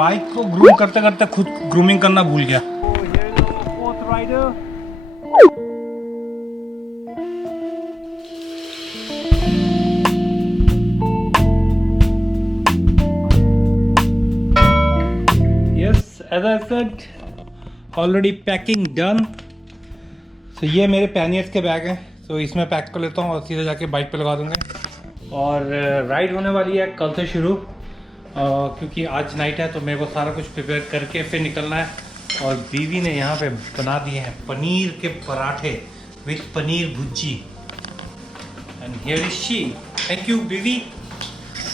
Bike को groom करते करते खुद ग्रूमिंग करना भूल गया। Yes, as I said, already packing done. So ये मेरे पैनियर्स के बैग हैं, तो इसमें पैक कर लेता हूँ और सीधे जाके बाइक पे लगा दूँगा। और राइड होने वाली है कल से शुरू, क्योंकि आज नाइट है तो मेरे को सारा कुछ प्रिपेयर करके फिर निकलना है। और बीवी ने यहाँ पे बना दिए हैं पनीर के पराठे with paneer bhurji. And here is she. Thank you बीवी।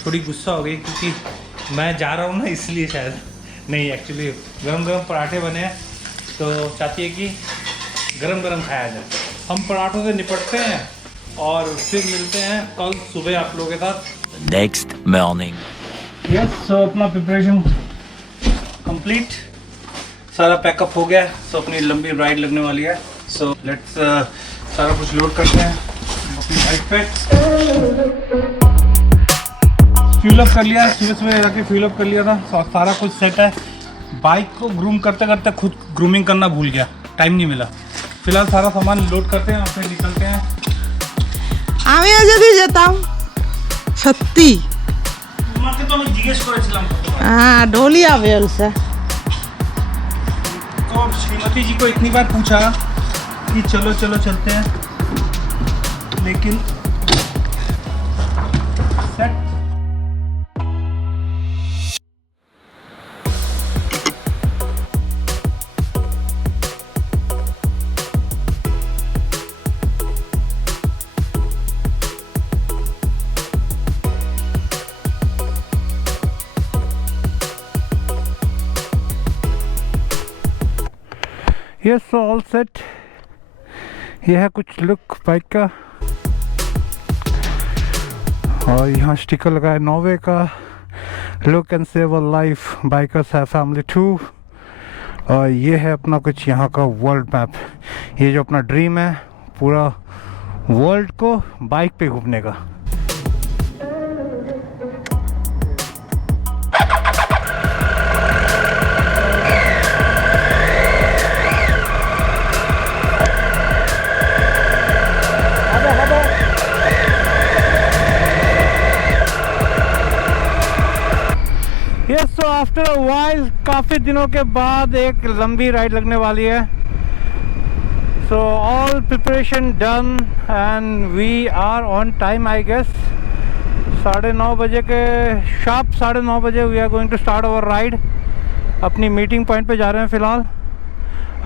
थोड़ी गुस्सा हो गई क्योंकि मैं जा रहा हूँ ना, इसलिए शायद। नहीं, एक्चुअली गरम गरम पराठे बने हैं तो चाहती है कि गरम गरम खाया जाए। हम पराठों से निपटते हैं और फिर मिलते हैं कल सुबह आप लोगों के साथ। Next morning. यस, सो अपना प्रिपरेशन कंप्लीट, सारा पैकअप हो गया। सो अपनी लंबी राइड लगने वाली है। सो लेट्स सारा कुछ लोड करते हैं अपनी बाइक पे। फ्यूल अप कर लिया, सुबह सुबह जाके फ्यूल अप कर लिया था। सारा कुछ सेट है। बाइक को ग्रूम करते करते खुद ग्रूमिंग करना भूल गया, टाइम नहीं मिला। फिलहाल सारा सामान लोड करते हैं और फिर निकलते हैं। আমিও যদি যেতাম সত্যি। তোমাকে তো আমি জিজ্ঞেস করেছিলাম হ্যাঁ, ঢোলিয়া বেলছে। तो श्रीमती जी को इतनी बार पूछा कि चलो चलो चलते हैं, लेकिन set. Yes, so all set. यह है कुछ लुक बाइक का, और यहाँ स्टिकर लगा है नॉर्वे का, look and save a life, bikers है फैमिली टू। और ये है अपना कुछ यहाँ का वर्ल्ड मैप। ये जो अपना ड्रीम है पूरा वर्ल्ड को बाइक पे घूमने का। Yes, so after a while, काफ़ी दिनों के बाद एक लंबी राइड लगने वाली है। So all preparation done and we are on time I guess. 9:30 बजे के शार्प 9:30 बजे we are going to start our ride. अपनी मीटिंग पॉइंट पे जा रहे हैं फ़िलहाल।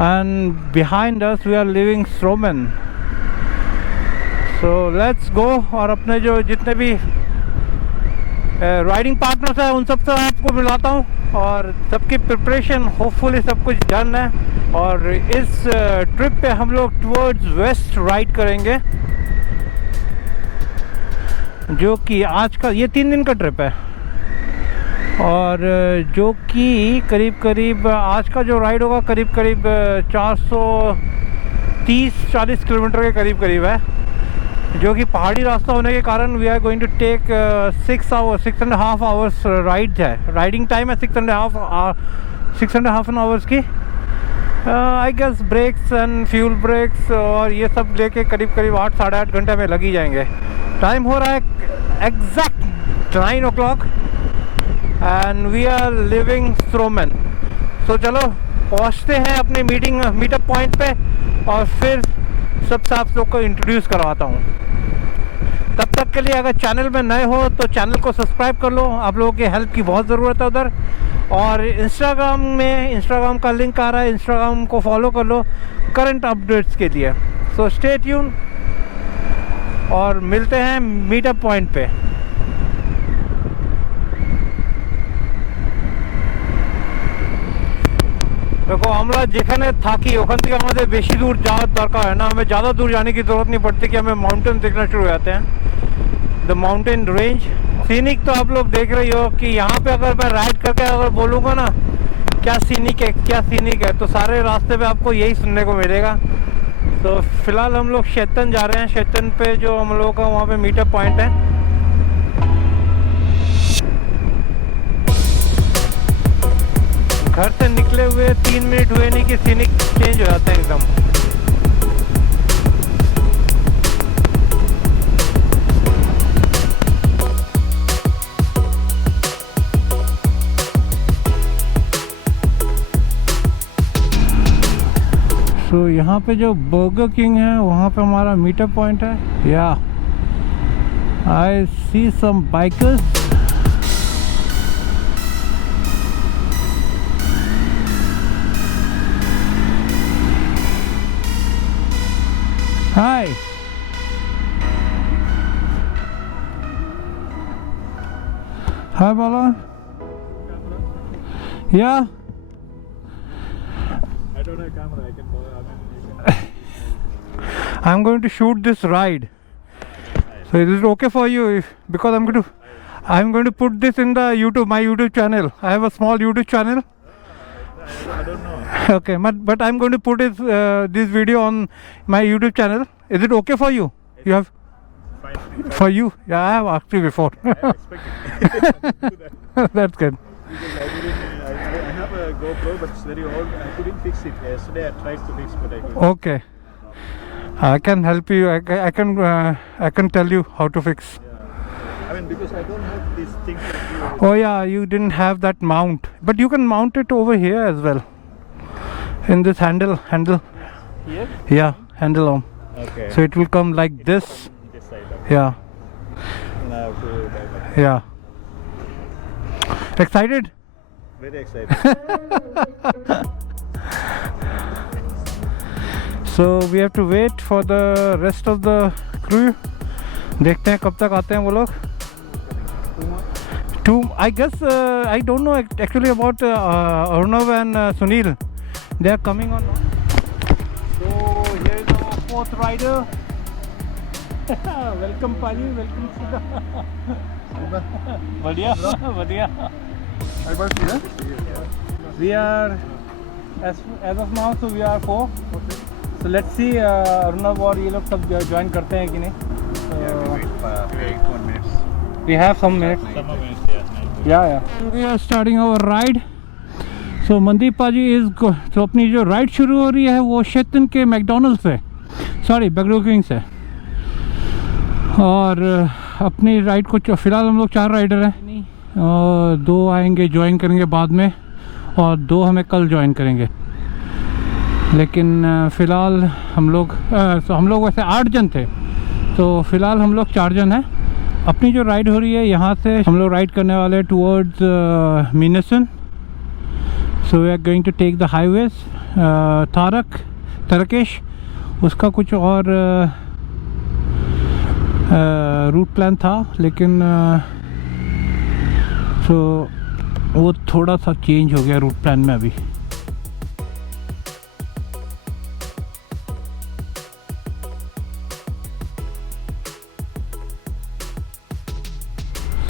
And behind us we are leaving Strowman. So let's go. और अपने जो जितने भी राइडिंग पार्टनर्स है उन सब से आपको मिलाता हूँ। और सबकी प्रिपरेशन होपफुली सब कुछ डन है। और इस ट्रिप पे हम लोग टुवर्ड्स वेस्ट राइड करेंगे, जो कि आज का ये 3 दिन का ट्रिप है। और जो कि करीब करीब आज का जो राइड होगा करीब करीब 430-40 किलोमीटर के करीब करीब है, जो कि पहाड़ी रास्ता होने के कारण we are going to take 6.5 hours ride है। राइडिंग टाइम है 6.5 आवर्स की। I guess breaks and fuel breaks और ये सब लेके करीब करीब 8-8.5 घंटे में लग ही जाएंगे। टाइम हो रहा है exact 9 o'clock and we are leaving Strowman. So चलो पहुँचते हैं अपने मीटअप पॉइंट पे और फिर सबसे आप लोग को इंट्रोड्यूस करवाता हूँ। तब तक के लिए अगर चैनल में नए हो तो चैनल को सब्सक्राइब कर लो, आप लोगों की हेल्प की बहुत ज़रूरत है उधर। और इंस्टाग्राम का लिंक आ रहा है, इंस्टाग्राम को फॉलो कर लो करंट अपडेट्स के लिए। सो स्टे ट्यून और मिलते हैं मीटअप पॉइंट पे। देखो আমরা যেখানে থাকি ওখান থেকে আমাদের বেশি দূর যাওয়ার দরকার হয় না, हमें ज़्यादा दूर जाने की ज़रूरत नहीं पड़ती कि हमें माउंटेन देखना शुरू हो जाते हैं। द माउंटेन रेंज सीनिक तो आप लोग देख रही हो कि यहाँ पे अगर मैं राइड करके अगर बोलूँगा ना क्या सीनिक है तो सारे रास्ते पे आपको यही सुनने को मिलेगा। तो फिलहाल हम लोग शैतन जा रहे हैं। शैतन पे जो हम लोगों का वहाँ पे मीटअप पॉइंट है। घर से निकले हुए 3 मिनट हुए नहीं कि सीनिक चेंज हो जाता है एकदम। तो यहाँ पे जो बर्गर किंग है वहाँ पे हमारा मीटअप पॉइंट है। या आई सी सम बाइकर्स। हाय, हाय बाला। या I don't have camera. I can. I'm going to shoot this ride. So is it okay for you? Because I'm going to put this in the my YouTube channel. I have a small YouTube channel. I don't know. Okay, but I'm going to put this video on my YouTube channel. Is it okay for you? You have Fine. for you? Yeah, I have asked you before. I expected do that. That's good. Because I have a GoPro, but it's very old. I couldn't fix it. Yesterday I tried to fix, but I couldn't. Okay, I can help you. I can tell you how to fix. I mean, because I don't have these things like you. Oh yeah, you didn't have that mount, but you can mount it over here as well. In this handle. Here? Yeah, handle arm. Okay. So it will come like this. This side. Okay. Yeah, Now to that. yeah. Excited? Very excited. So we have to wait for the rest of the crew. देखते हैं कब तक आते हैं वो लोग. I guess I don't know actually about Arnav and Sunil. They are coming on. So here is our fourth rider. Welcome Pani, welcome Sudha. बढ़िया बढ़िया. We are as of now, so we are 4. So let's see Arnav और ये लोग सब join करते हैं कि नहीं. Wait 1 minute. We have some minutes. Some minutes, yeah. Yeah. We are starting our ride. So Mandeep Paji is तो अपनी जो राइड शुरू हो रही है वो शेतन के मैकडोनल्ड से, सॉरी बर्गर किंग से. और अपनी राइड को फ़िलहाल हम लोग 4 राइडर हैं और 2 आएंगे ज्वाइन करेंगे बाद में और 2 हमें कल ज्वाइन करेंगे. लेकिन फ़िलहाल हम लोग वैसे 8 जन थे, तो फ़िलहाल हम लोग 4 जन हैं. अपनी जो राइड हो रही है यहाँ से हम लोग राइड करने वाले towards Minnesund. So we are going to take the highways. तरकेश उसका कुछ और रूट प्लान था, लेकिन सो वो थोड़ा सा चेंज हो गया रूट प्लान में अभी.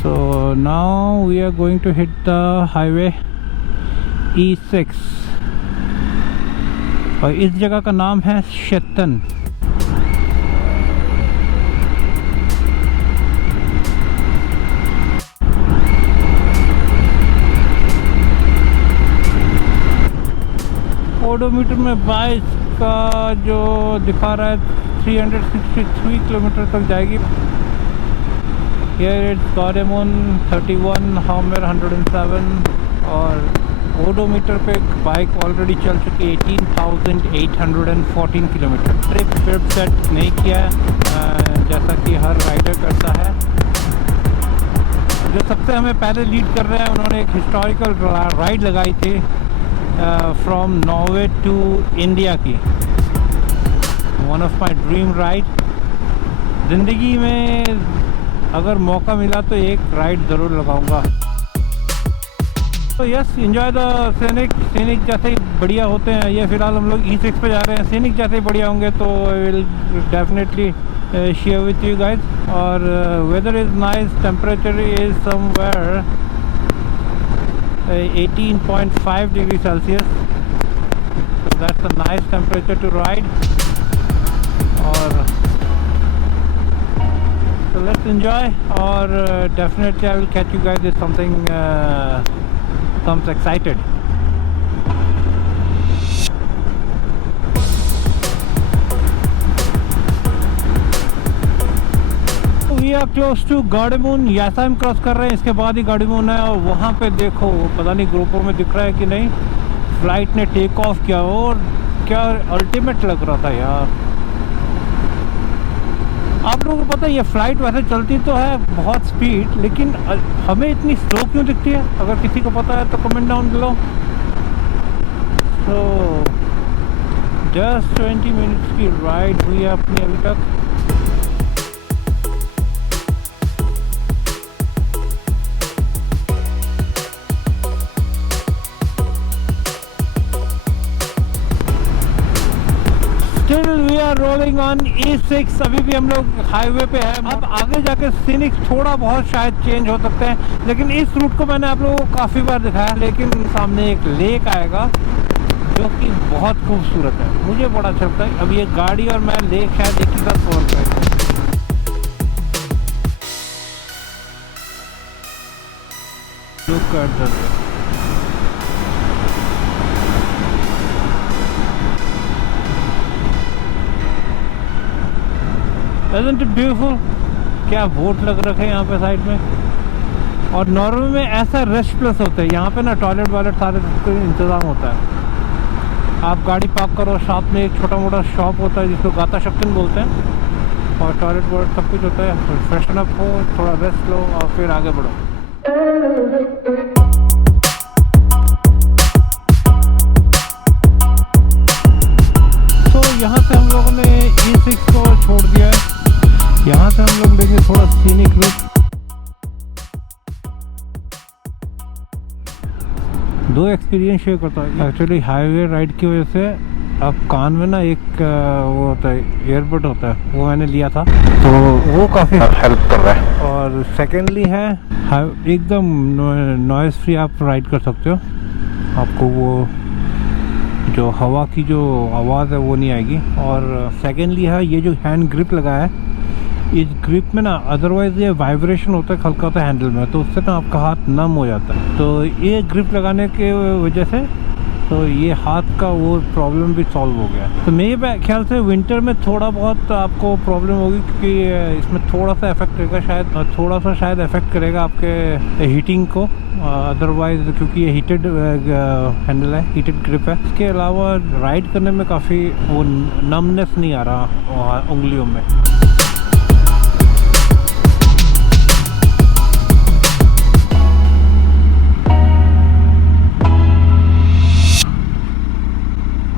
So now we are going to hit the highway E6 और इस जगह का नाम है शेतन. ओडोमीटर में 22 का जो दिखा रहा है 363 किलोमीटर तक जाएगी. Here it's Doraemon 31, Homer 107 और ओडोमीटर पे बाइक ऑलरेडी चल चुकी है 18,814 किलोमीटर. ट्रिप सेट नहीं किया जैसा कि हर राइडर करता है. जो सबसे हमें पहले लीड कर रहे हैं उन्होंने एक हिस्टोरिकल राइड लगाई थी फ्रॉम नॉर्वे टू इंडिया की. One of my dream ride. ज़िंदगी में अगर मौका मिला तो एक राइड ज़रूर लगाऊंगा. तो यस, एंजॉय द सैनिक जैसे ही बढ़िया होते हैं. ये फ़िलहाल हम लोग E6 पे जा रहे हैं. सैनिक जैसे ही बढ़िया होंगे तो I will definitely share with you guys. और weather is nice. Temperature is somewhere 18.5 degree Celsius. so that's a nice temperature to ride. और so let's enjoy. और definitely I will catch you guys if something comes excited. We are close to Gardermoen. यासाम cross कर रहे हैं, इसके बाद ही गार्डमून है। और वहाँ पे देखो, पता नहीं ग्रुपों में दिख रहा है कि नहीं, फ्लाइट ने टेक ऑफ किया और क्या अल्टीमेट लग रहा था यार। आप लोगों को पता है ये फ्लाइट वैसे चलती तो है बहुत स्पीड, लेकिन हमें इतनी स्लो क्यों दिखती है? अगर किसी को पता है तो कमेंट डाउन बिलो। तो जस्ट 20 मिनट्स की राइड हुई है अपनी अभी तक। Still we are rolling on E6। अभी भी हम लोग हाईवे पे हैं। अब आगे जाके सीनिक थोड़ा बहुत शायद चेंज हो सकते हैं, लेकिन इस रूट को मैंने आप लोगों को काफ़ी बार दिखाया। लेकिन सामने एक लेक आएगा जो कि बहुत खूबसूरत है, मुझे बड़ा अच्छा लगता है। अब ये गाड़ी और मैं लेक शायद एक ही साथ कवर करेंगे। Look at the lake। Isn't it beautiful? क्या बोट लग रखे हैं यहाँ पे साइड में। और नॉर्वे में ऐसा रेस्ट प्लेस होता है, यहाँ पे ना टॉयलेट वायलेट सारे इंतज़ाम होता है। आप गाड़ी पार्क करो, साथ में एक छोटा मोटा शॉप होता है जिसको गाता शक्कन बोलते हैं, और टॉयलेट वॉयलेट सब कुछ होता है। फ्रेशन अप हो, थोड़ा रेस्ट लो और फिर आगे बढ़ो। तो यहाँ से हम लोगों ने E6 को छोड़ दिया है। यहाँ से हम लोग लेंगे थोड़ा सीनिक रूट। दो एक्सपीरियंस शेयर करता हूँ। एक्चुअली हाईवे राइड की वजह से अब कान में ना एक वो होता है, ईयरबड होता है, वो मैंने लिया था, तो वो काफ़ी हेल्प कर रहा है। और सेकेंडली है एकदम नॉइज़ फ्री आप राइड कर सकते हो। आपको वो जो हवा की जो आवाज़ है वो नहीं आएगी। और सेकेंडली है ये जो हैंड ग्रिप लगाया है, इस ग्रिप में ना अदरवाइज़ ये वाइब्रेशन होता है हल्का सा हैंडल में, तो उससे ना आपका हाथ नम हो जाता है। तो ये ग्रिप लगाने के वजह से तो ये हाथ का वो प्रॉब्लम भी सॉल्व हो गया। तो मेरे ख्याल से विंटर में थोड़ा बहुत आपको प्रॉब्लम होगी, क्योंकि इसमें थोड़ा सा इफेक्ट करेगा, शायद इफेक्ट करेगा आपके हीटिंग को। अदरवाइज क्योंकि ये हीटेड हैंडल है, हीटेड ग्रिप है। इसके अलावा राइड करने में काफ़ी वो नमनेस नहीं आ रहा उंगलियों में।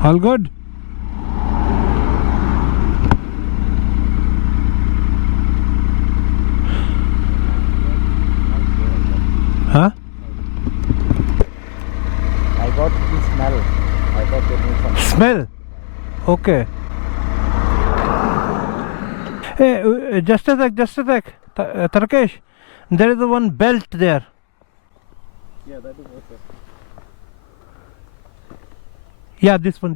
All good? Huh? I got the smell. I got the Smell? Okay. Hey, just a sec. Tarkesh, there is one belt there. Yeah, that is okay. Yeah, this one.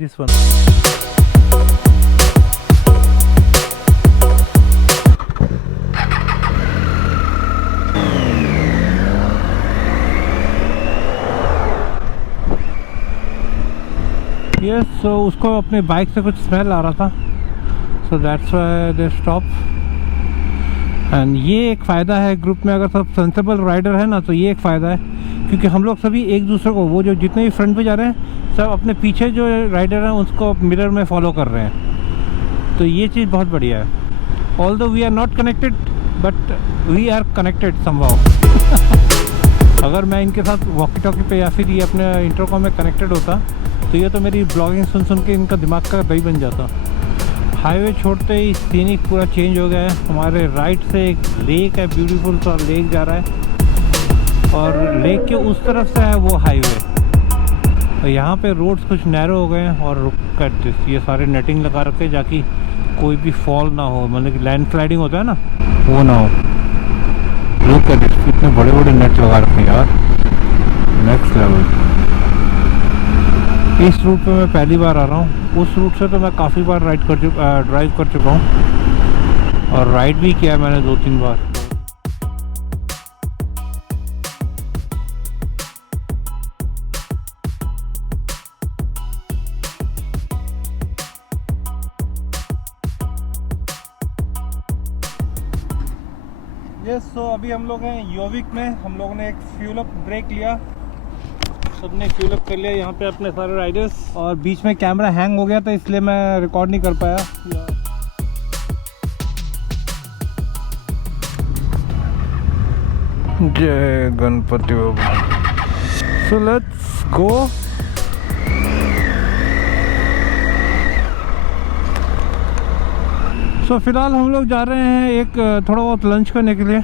Yes, so उसको अपने bike से कुछ smell आ रहा था, so that's why they stopped. And ये एक फ़ायदा है ग्रुप में, अगर सब सेंसेबल राइडर है ना, तो ये एक फ़ायदा है, क्योंकि हम लोग सभी एक दूसरे को, वो जो जितने भी फ्रंट पे जा रहे हैं सब अपने पीछे जो राइडर हैं उसको मिरर में फॉलो कर रहे हैं। तो ये चीज़ बहुत बढ़िया है। Although we are not connected but we are connected somehow. अगर मैं इनके साथ वॉकी टॉकी पे या फिर ये अपने इंटरकॉम में कनेक्टेड होता तो ये तो मेरी ब्लॉगिंग सुन के इनका दिमाग का दही बन जाता। हाईवे छोड़ते ही सीनिक पूरा चेंज हो गया है। हमारे राइट से एक लेक है, ब्यूटीफुल सा लेक जा रहा है, और लेक के उस तरफ से है वो हाईवे। तो यहाँ पे रोड्स कुछ नैरो हो गए हैं, और ये सारे नेटिंग लगा रखे ताकि कोई भी फॉल ना हो, मतलब कि लैंड स्लाइडिंग होता है ना, वो ना हो। लुक एट इट, इतने बड़े बड़े नेट लगा रखे हैं यार, नेक्स्ट लेवल। इस रूट पे मैं पहली बार आ रहा हूँ, उस रूट से तो मैं काफ़ी बार ड्राइव कर चुका हूँ, और राइड भी किया है मैंने 2-3 बार। यस, सो अभी हम लोग हैं योविक में। हम लोगों ने एक फ्यूल अप ब्रेक लिया, सबने फ्यूल अप कर लिया यहाँ पे अपने सारे राइडर्स। और बीच में कैमरा हैंग हो गया था इसलिए मैं रिकॉर्ड नहीं कर पाया। जय गणपति बाबा। सो लेट्स गो। सो फिलहाल हम लोग जा रहे हैं एक थोड़ा बहुत लंच करने के लिए।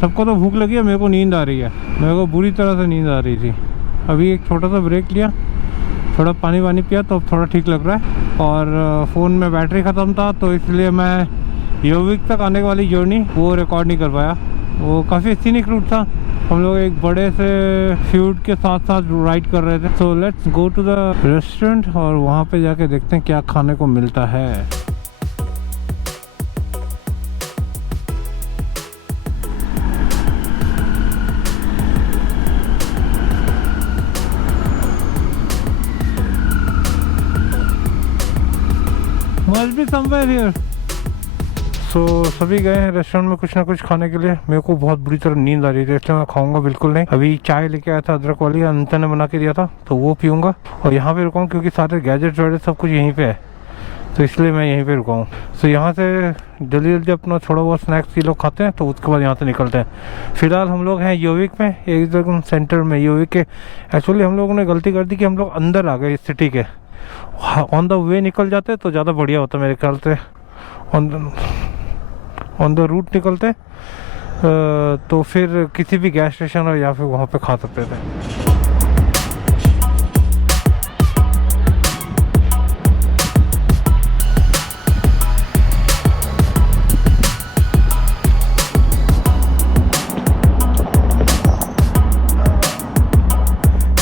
सबको तो भूख लगी है, मेरे को नींद आ रही है, मेरे को बुरी तरह से नींद आ रही थी। अभी एक छोटा सा ब्रेक लिया, थोड़ा पानी वानी पिया तो अब थोड़ा ठीक लग रहा है। और फ़ोन में बैटरी ख़त्म था तो इसलिए मैं योविक तक आने वाली जर्नी वो रिकॉर्ड नहीं कर पाया। वो काफ़ी सीनिक रूट था, हम लोग एक बड़े से फ्यूड के साथ साथ राइड कर रहे थे। So let's go to the restaurant और वहाँ पे जाके देखते हैं क्या खाने को मिलता है। Must be somewhere here. So, सभी गए हैं रेस्टोरेंट में कुछ ना कुछ खाने के लिए। मेरे को बहुत बुरी तरह नींद आ रही थी इसलिए मैं खाऊंगा बिल्कुल नहीं। अभी चाय लेके आया था अदरक वाली, अंतर ने बना के दिया था तो वो पीऊंगा और यहाँ पे रुका हूँ क्योंकि सारे गैजेट्स वगैरह सब कुछ यहीं पे है तो इसलिए मैं यहीं पे रुका हूँ। सो यहाँ से जल्दी जल्दी अपना थोड़ा बहुत स्नैक्स ये लोग खाते हैं तो उसके बाद यहाँ से निकलते हैं। फिलहाल हम लोग हैं योविक में, एकदम सेंटर में योविक के। एक्चुअली हम लोगों ने गलती कर दी कि हम लोग अंदर आ गए इस सिटी के। ऑन द वे निकल जाते तो ज़्यादा बढ़िया होता मेरे ख्याल से। ऑन द रूट निकलते तो फिर किसी भी गैस स्टेशन और या फिर वहाँ पे खा सकते थे।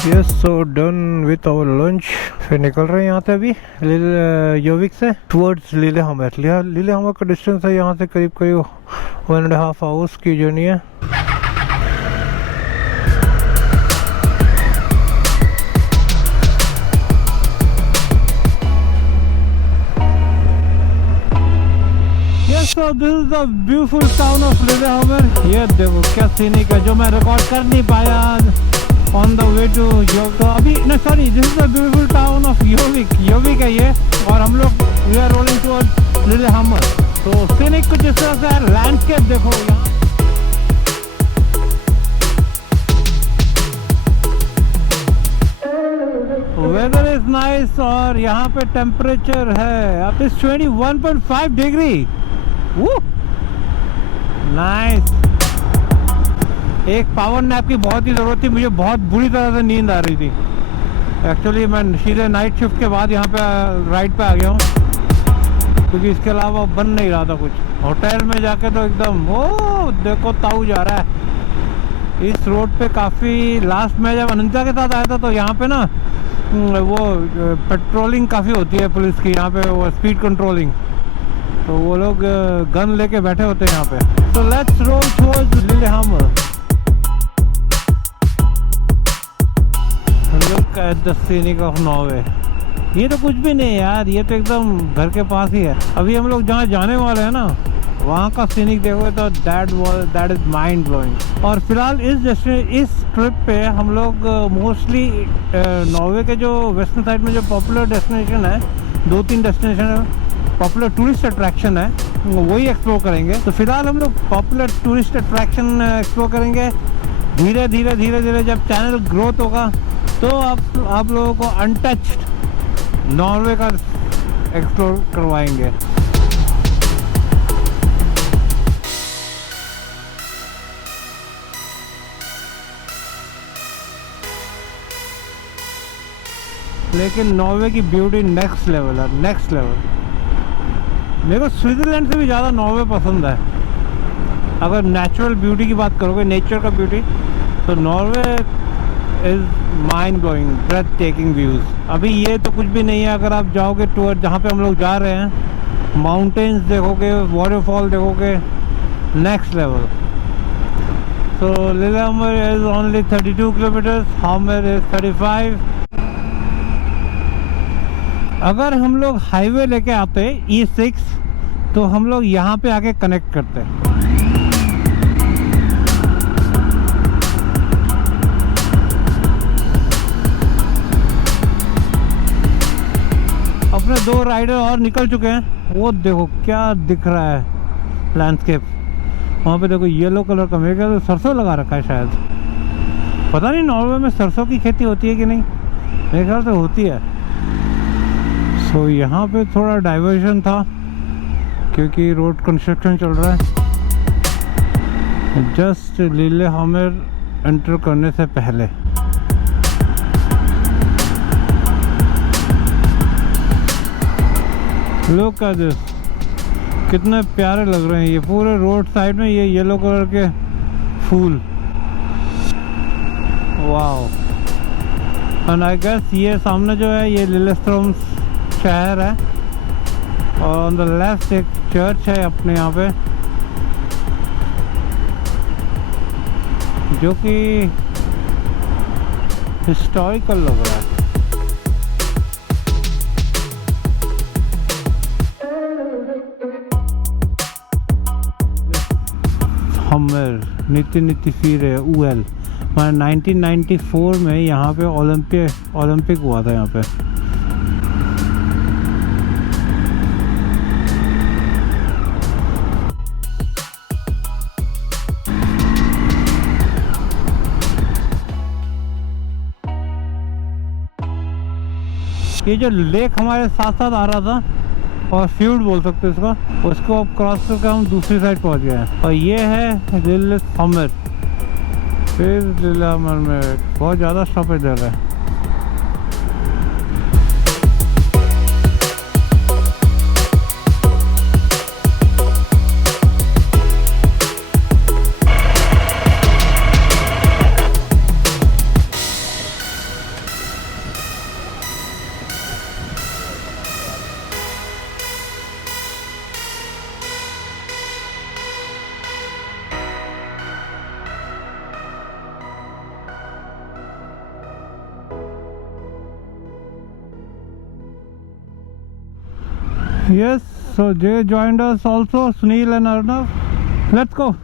Yes, so done with our lunch. फिर निकल रहे हैं यहाँ से अभी योविक से टुवर्ड्स लिलेहमर। लिलेहमर का डिस्टेंस है यहाँ से करीब 1.5 आवर्स की जर्नी है। Yes, so this is the beautiful town of Lillehammer. ये देखो क्या सीनिक है जो मैं रिकॉर्ड कर नहीं पाया ऑन द वे टू योविक। तो अभी no sorry, this is the beautiful town of योविक है ये। और हम लोग we are rolling towards लिलेहमर। तो सीनिक कुछ इस तरह से है, लैंडस्केप देखो यहाँ। वेदर इज नाइस और यहाँ पे टेम्परेचर है अब इस 21.5 डिग्री। नाइस। एक पावर नैप की बहुत ही ज़रूरत थी, मुझे बहुत बुरी तरह से नींद आ रही थी। एक्चुअली मैं सीधे नाइट शिफ्ट के बाद यहाँ पे राइड पे आ गया हूँ क्योंकि इसके अलावा बन नहीं रहा था कुछ। होटल में जाके तो एकदम ओ देखो ताऊ जा रहा है इस रोड पे। काफ़ी लास्ट में जब अनंता के साथ आया था तो यहाँ पे ना वो पेट्रोलिंग काफ़ी होती है पुलिस की यहाँ पे, वो स्पीड कंट्रोलिंग, तो वो लोग गन लेके बैठे होते हैं यहाँ पे। तो let's roll towards Lillehammer. Look at the scenic of Norway। ये तो कुछ भी नहीं यार, ये तो एकदम घर के पास ही है। अभी हम लोग जहाँ जाने वाले हैं ना वहाँ का सीनिक देखोगे तो दैट इज माइंड ब्लोइंग। और फिलहाल इस ट्रिप पे हम लोग मोस्टली नॉर्वे के जो वेस्टर्न साइड में जो पॉपुलर डेस्टिनेशन है, 2-3 डेस्टिनेशन है, पॉपुलर टूरिस्ट अट्रैक्शन है, वही एक्सप्लोर करेंगे। तो फिलहाल हम लोग पॉपुलर टूरिस्ट अट्रैक्शन एक्सप्लोर करेंगे। धीरे धीरे जब चैनल ग्रोथ होगा तो आप लोगों को अनटच्ड नॉर्वे का एक्सप्लोर करवाएंगे। लेकिन नॉर्वे की ब्यूटी नेक्स्ट लेवल है, नेक्स्ट लेवल। मेरे को स्विट्जरलैंड से भी ज़्यादा नॉर्वे पसंद है। अगर नेचुरल ब्यूटी की बात करोगे, नेचर का ब्यूटी, तो Norway is mind blowing, breathtaking views. अभी ये तो कुछ भी नहीं है। अगर आप जाओगे टूर जहाँ पे हम लोग जा रहे हैं, माउंटेन्स देखोगे, वाटरफॉल देखोगे, next level. So Lillehammer is only 32 kilometres, Hamar is 35। अगर हम लोग हाईवे लेके आते E6 तो हम लोग यहाँ पे आके कनेक्ट करते हैं। अपने 2 राइडर और निकल चुके हैं। वो देखो क्या दिख रहा है लैंडस्केप। वहाँ पे देखो येलो कलर का, मेरे ख्याल से सरसों लगा रखा है शायद, पता नहीं नॉर्वे में सरसों की खेती होती है कि नहीं, मेरे ख्याल से होती है। सो यहाँ पे थोड़ा डाइवर्जन था क्योंकि रोड कंस्ट्रक्शन चल रहा है। जस्ट लिलेहमर एंटर करने से पहले लोग का दिस कितने प्यारे लग रहे हैं ये पूरे रोड साइड में, ये येलो कलर के फूल। वाओ। एंड आई गेस ये सामने जो है ये लिलेस्ट्रोम शहर है और ऑन द लेफ्ट एक चर्च है अपने यहाँ पे जो कि हिस्टोरिकल लग रहा है। हमर नीति 1994 में यहाँ पे ओलंपिक हुआ था यहाँ पे। ये जो लेक हमारे साथ साथ आ रहा था और फ्यूड बोल सकते हैं इसको, उसको अब क्रॉस करके हम दूसरी साइड पहुंच गए हैं और ये है लिलेहमर। फिर लिलेहमर में बहुत ज़्यादा स्टॉपेज जगह है। Yes, so Jay joined us also, Sunil and Arnav. Let's go.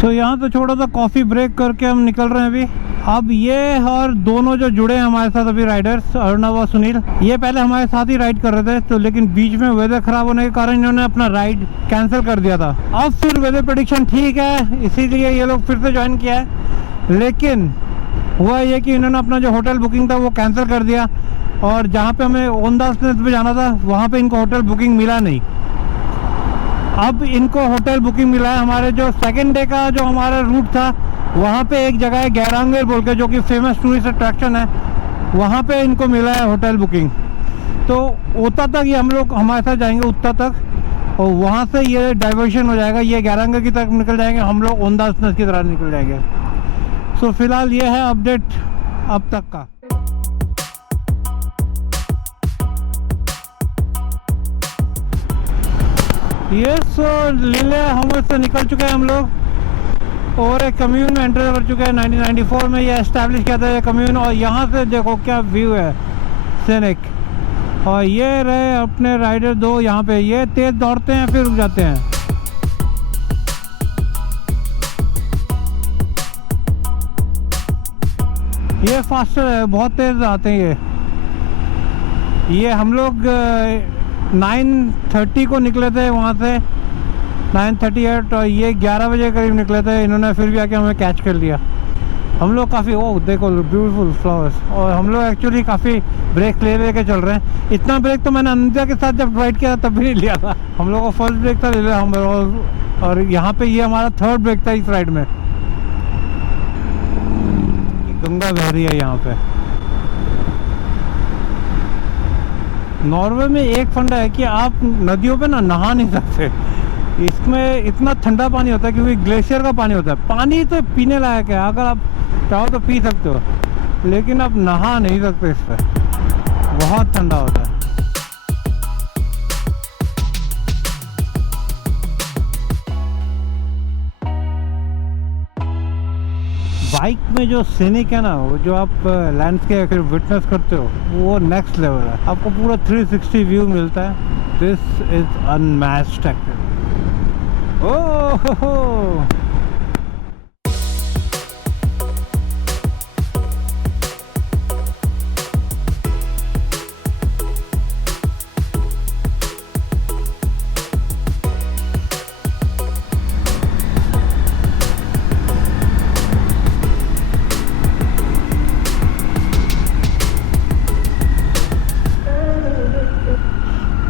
So यहाँ तो छोटा सा कॉफ़ी ब्रेक करके हम निकल रहे हैं अभी। अब ये और दोनों जो जुड़े हैं हमारे साथ अभी राइडर्स, अर्णव और सुनील, ये पहले हमारे साथ ही राइड कर रहे थे तो लेकिन बीच में वेदर ख़राब होने के कारण इन्होंने अपना राइड कैंसिल कर दिया था। अब फिर वेदर प्रेडिक्शन ठीक है इसीलिए ये लोग फिर से ज्वाइन किया है, लेकिन हुआ ये कि इन्होंने अपना जो होटल बुकिंग था वो कैंसिल कर दिया और जहाँ पे हमें ओंदासनेस पे जाना था वहाँ पे इनको होटल बुकिंग मिला नहीं। अब इनको होटल बुकिंग मिला है। हमारे जो सेकेंड डे का जो हमारा रूट था वहाँ पे एक जगह है गैरांगर बोल के जो कि फेमस टूरिस्ट अट्रैक्शन है, वहाँ पे इनको मिला है होटल बुकिंग। तो उत्तर तक ये हम लोग हमारे साथ जाएंगे उत्तर तक और वहाँ से ये डाइवर्शन हो जाएगा, ये गैरांगर की तरफ निकल जाएंगे, हम लोग ओंदासनेस की तरफ निकल जाएंगे। सो फिलहाल ये है अपडेट अब तक का। ये सो लिलेहमर से निकल चुके हैं हम लोग और एक कम्यून में एंटर कर चुके हैं। 1994 में ये एस्टैब्लिश किया था ये कम्यून और यहाँ से देखो क्या व्यू है सीनिक। और ये रहे अपने राइडर 2 यहाँ पे, ये तेज़ दौड़ते हैं फिर रुक जाते हैं। ये फास्टर है, बहुत तेज़ आते हैं ये हम लोग 9:30 को निकले थे वहाँ से, 9:38 और ये 11 बजे करीब निकले थे। इन्होंने फिर भी आके हमें कैच कर लिया। हम लोग काफ़ी देखो ब्यूटीफुल फ्लावर्स, और हम लोग एक्चुअली काफ़ी ब्रेक ले के चल रहे हैं। इतना ब्रेक तो मैंने अनंत्या के साथ जब राइड किया तब भी नहीं लिया था। हम लोग का फर्स्ट ब्रेक था लिलेहमर और यहाँ पे ये हमारा थर्ड ब्रेक था इस राइड में। गंगा बह रही है यहाँ पे। नॉर्वे में एक फंडा है कि आप नदियों पे ना नहा नहीं सकते, इसमें इतना ठंडा पानी होता है क्योंकि ग्लेशियर का पानी होता है। पानी तो पीने लायक है, अगर आप चाहो तो पी सकते हो, लेकिन आप नहा नहीं सकते इस पर, बहुत ठंडा होता है। बाइक में जो सीनिक है ना, वो जो आप लैंडस्केप फिर विटनेस करते हो, वो नेक्स्ट लेवल है। आपको पूरा 360 व्यू मिलता है। This is unmatched activity. ओह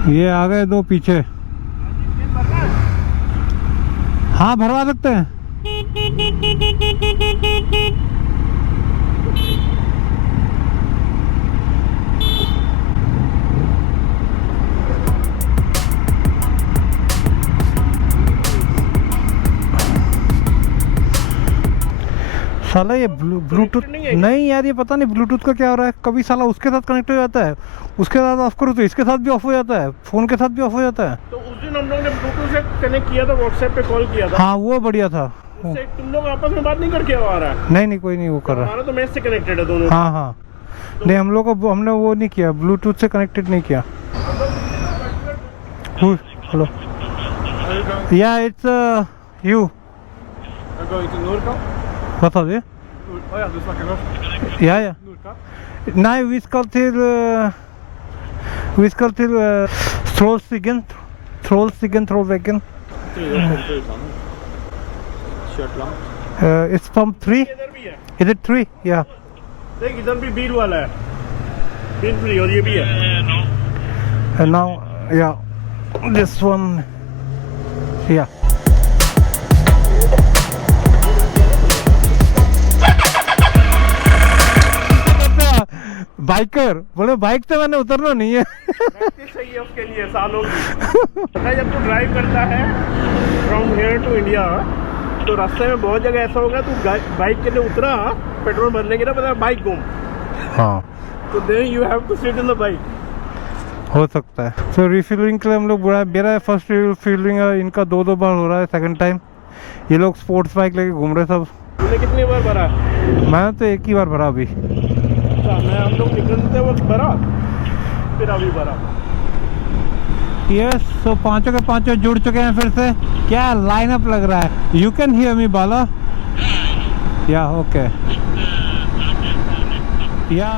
ये आ गए दो पीछे। हाँ भरवा सकते हैं। साला ये ब्लूटूथ नहीं यार, ये पता नहीं ब्लूटूथ का क्या हो रहा है। कभी साला उसके साथ कनेक्ट हो जाता है, उसके साथ ऑफ करो तो इसके साथ भी ऑफ हो जाता है, फोन के साथ भी ऑफ हो जाता है। तो उस दिन हम लोग ने ब्लूटूथ से कनेक्ट किया था, व्हाट्सएप पे कॉल किया था। हाँ वो बढ़िया था। तुम लोग आपस में बात नहीं करके आ रहा है? नहीं कोई नहीं वो कर रहा। हमारा तो मैच से कनेक्टेड है दोनों। हाँ नहीं हम लोग को, हमने वो नहीं किया, ब्लूटूथ से कनेक्टेड नहीं किया। हेलो या इट्स यू बता दे। Oh ja, du snackar norsk? Ja. Nordkapp? Nej, vi ska till Trollstigen, Trollväggen. Kört langt. It's from 3. इधर भी है। Is it 3? Yeah. देख इधर भी बिल वाला है, बिल फ्री, और ये भी है। And now, yeah, this one, yeah. Biker बोले बाइक से मैंने उतरना नहीं है। सही है उसके लिए सालों की। पता है जब तू ड्राइव करता है फ्रॉम हियर टू इंडिया, तो रास्ते में बहुत जगह ऐसा होगा तू बाइक के लिए उतरा पेट्रोल भरने के लिए, पता है बाइक गुम। हाँ तो then you have to sit in the bike. हो सकता है। तो रिफिलिंग के लिए हम लोग बुरा, मेरा फर्स्ट रिफिलिंग है, इनका दो बार हो रहा है, सेकंड टाइम। ये लोग स्पोर्ट्स बाइक लेके घूम रहे सब। तूने कितनी बार भरा? मैंने तो एक ही बार भरा अभी। मैं हम लोग निकलते वक्त भरा, फिर अभी भरा। यस, तो पांचों के पांचों जुड़ चुके हैं फिर से। क्या लाइनअप लग रहा है। यू कैन हियर मी बाला? या ओके या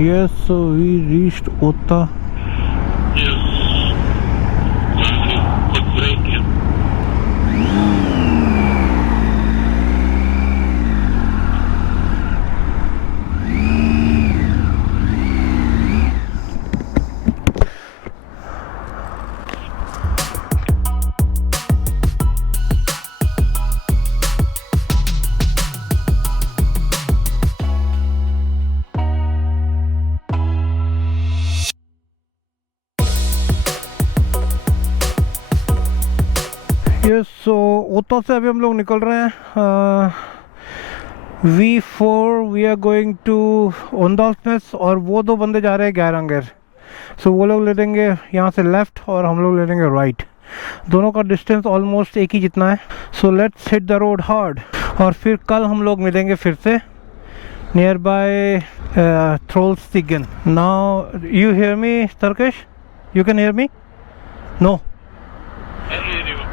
यस, सो वी रीच्ड ओता। सो ओता से अभी हम लोग निकल रहे हैं V4। We are going to Andalsnes, और वो दो बंदे जा रहे हैं गैरंगर। सो वो लोग ले लेंगे यहाँ से लेफ़्ट और हम लोग ले लेंगे राइट। दोनों का डिस्टेंस ऑलमोस्ट एक ही जितना है। So let's hit the road hard. और फिर कल हम लोग मिलेंगे फिर से near by Trollstigen। Now you hear me Turkish? You can hear me? No?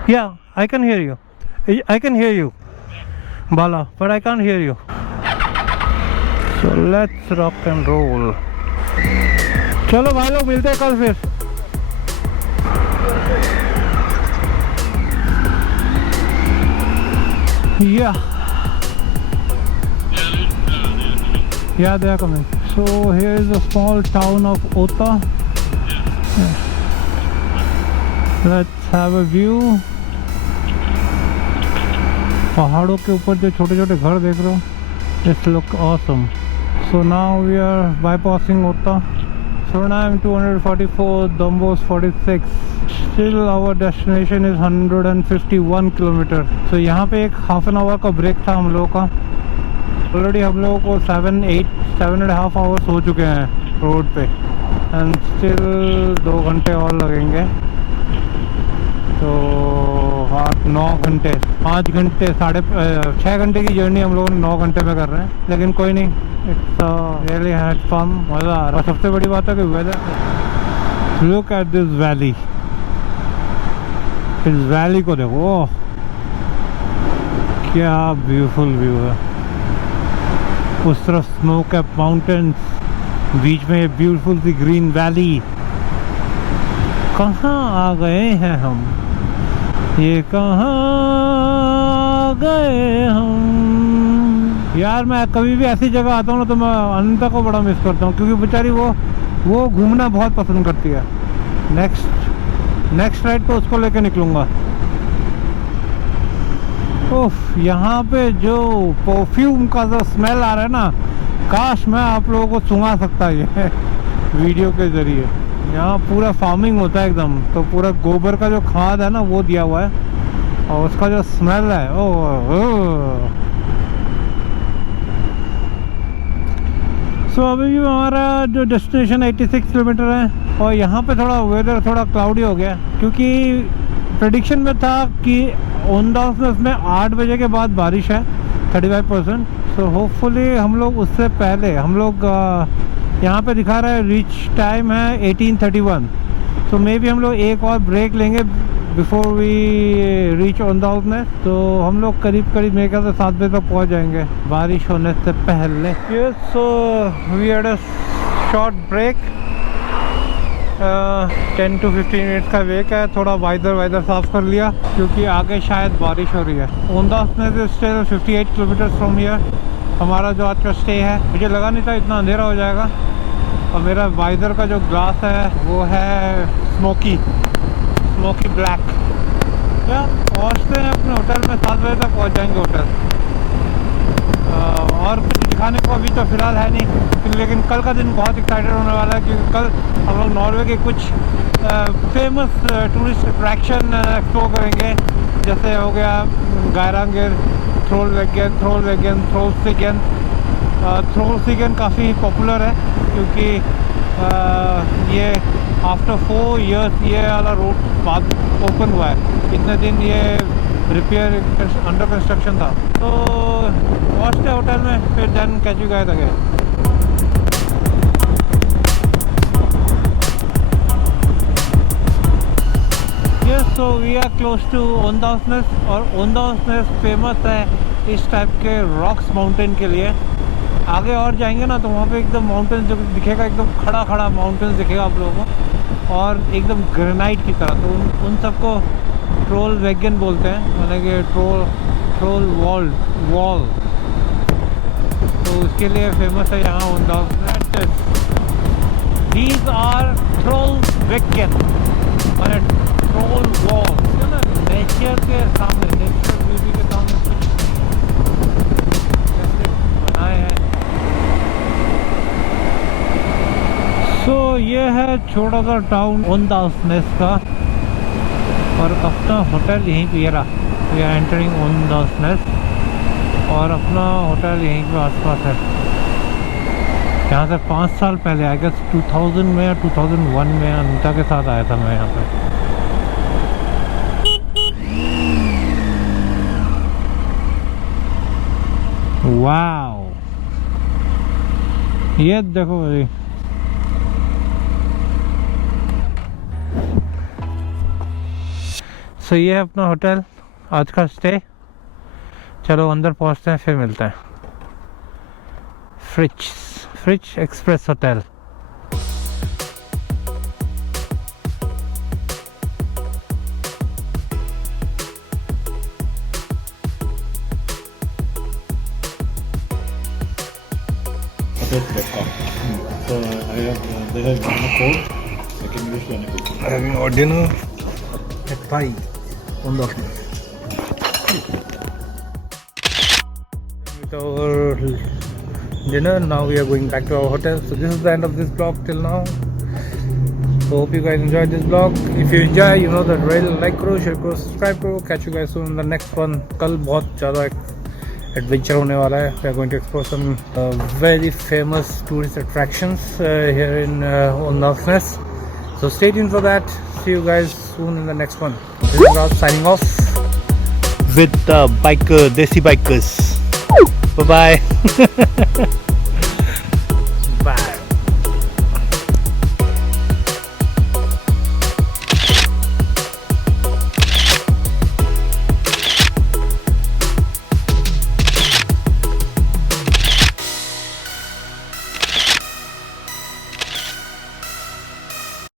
Yeah, I can hear you. I can hear you, Bala, but I can't hear you. So let's rock and roll. चलो भाई लोग मिलते हैं कल फिर। Yeah, they are coming. So here is a small town of Ota. Let's have a view. पहाड़ों के ऊपर जो छोटे छोटे घर देख रहे हो, it's look awesome. So now we are bypassing Otta. Suriname 244, Dombos 46. Still our destination is 151 kilometre. तो यहाँ पे एक हाफ एन आवर का ब्रेक था हम लोगों का। ऑलरेडी हम लोगों को 7.5 आवर्स हो चुके हैं रोड पे, एंड स्टिल 2 घंटे और लगेंगे। तो 9 घंटे, 5 घंटे, 6 घंटे की जर्नी हम लोगों ने 9 घंटे में कर रहे हैं, लेकिन कोई नहीं, इट्स रियली हैड फन, मज़ा आ रहा है। सबसे बड़ी बात है कि weather, look at this valley, इस वैली को देखो, क्या ब्यूटीफुल व्यू है। उस तरफ स्नो कैप माउंटेन्स, बीच में ब्यूटीफुल सी ग्रीन वैली। कहाँ आ गए हैं हम, ये कहाँ आ गए हम। यार मैं कभी भी ऐसी जगह आता हूँ ना तो मैं अनंता को बड़ा मिस करता हूँ, क्योंकि बेचारी वो घूमना बहुत पसंद करती है। नेक्स्ट राइड तो उसको लेके निकलूँगा। ओफ, यहाँ पे जो परफ्यूम का जो स्मेल आ रहा है ना, काश मैं आप लोगों को सुना सकता ये वीडियो के ज़रिए। यहाँ पूरा फार्मिंग होता है एकदम, तो पूरा गोबर का जो खाद है ना वो दिया हुआ है, और उसका जो स्मेल है ओह। सो अभी भी हमारा जो डेस्टिनेशन 86 किलोमीटर है, और यहाँ पे थोड़ा वेदर थोड़ा क्लाउडी हो गया, क्योंकि प्रेडिक्शन में था कि ओंडासनेस में 8 बजे के बाद बारिश है 35%। सो होपफुली हम लोग उससे पहले, हम लोग यहाँ पे दिखा रहा है रीच टाइम है 18:31। सो मे बी हम लोग एक और ब्रेक लेंगे बिफोर वी रीच ओंडासनेस। तो हम लोग करीब मेरे ख्याल से 7 बजे तक पहुँच जाएंगे बारिश होने से पहले। So we had a short break, 10 to 15 minute का वेक है। थोड़ा वाइदर साफ कर लिया, क्योंकि आगे शायद बारिश हो रही है। ओंडासनेस स्टे 58 किलोमीटर फ्रॉम हियर हमारा जो आज का स्टे है। मुझे लगा नहीं था इतना अंधेरा हो जाएगा, और मेरा वाइजर का जो ग्लास है वो है स्मोकी ब्लैक। क्या पहुँचते हैं अपने होटल में, 7 बजे तक पहुँच जाएंगे होटल। और कुछ दिखाने को अभी तो फ़िलहाल है नहीं, लेकिन कल का दिन बहुत एक्साइटेड होने वाला है, क्योंकि कल हम लोग नॉर्वे के कुछ फेमस टूरिस्ट अट्रैक्शन एक्सप्लोर करेंगे। जैसे हो गया गायरांगेर, थ्रोलसिगन काफ़ी पॉपुलर है, क्योंकि ये आफ्टर 4 years ये वाला रोड बाद ओपन हुआ है। इतने दिन ये रिपेयर अंडर कंस्ट्रक्शन था। तो पहुँचते होटल में, फिर then catch you guys again. So we are close to Andalsnes, और ओंडासनेस फेमस है इस टाइप के रॉक्स माउंटेन के लिए। आगे और जाएंगे ना तो वहाँ पे एकदम माउंटेन जो दिखेगा, एकदम खड़ा माउंटेन दिखेगा आप लोगों को, और एकदम ग्रेनाइट की तरह। तो उन सबको ट्रोल वैगन बोलते हैं, माने कि ट्रोल वॉल। तो उसके लिए फेमस है यहाँ ओंडासनेस। दीज आर ट्रोल वैगन माने ट्रोल वॉल। नेचर के सामने, नेचुरल ब्यूटी के सामने कुछ बनाए हैं। सो ये है छोटा सा टाउन ओंडासनेस का, और अपना होटल यहीं पे रहा। वी आर एंटरिंग ओंडासनेस, और अपना होटल यहीं पे आसपास है। यहाँ से 5 साल पहले, आई गेस 2000 में या 2001 में अनिता के साथ आया था मैं यहाँ पे। वाओ, ये देखो भाई, सो ये है अपना होटल, आज का स्टे। चलो अंदर पहुंचते हैं, फिर मिलते हैं। Fritz express hotel. So I have they have given a code. I can use one of it. Having our dinner at 5 on the with our dinner. Now we are going back to our hotel. So this is the end of this vlog till now. So hope you guys enjoyed this vlog. If you enjoy, you know the drill. Like करो, share करो, subscribe करो. Catch you guys soon in the next one. कल बहुत ज़्यादा adventure होने वाला है. We are going to explore some very famous tourist attractions here in Oldalsnes. So stay tuned for that. See you guys soon in the next one. This is Raj signing off with Desi Bikers. Bye bye.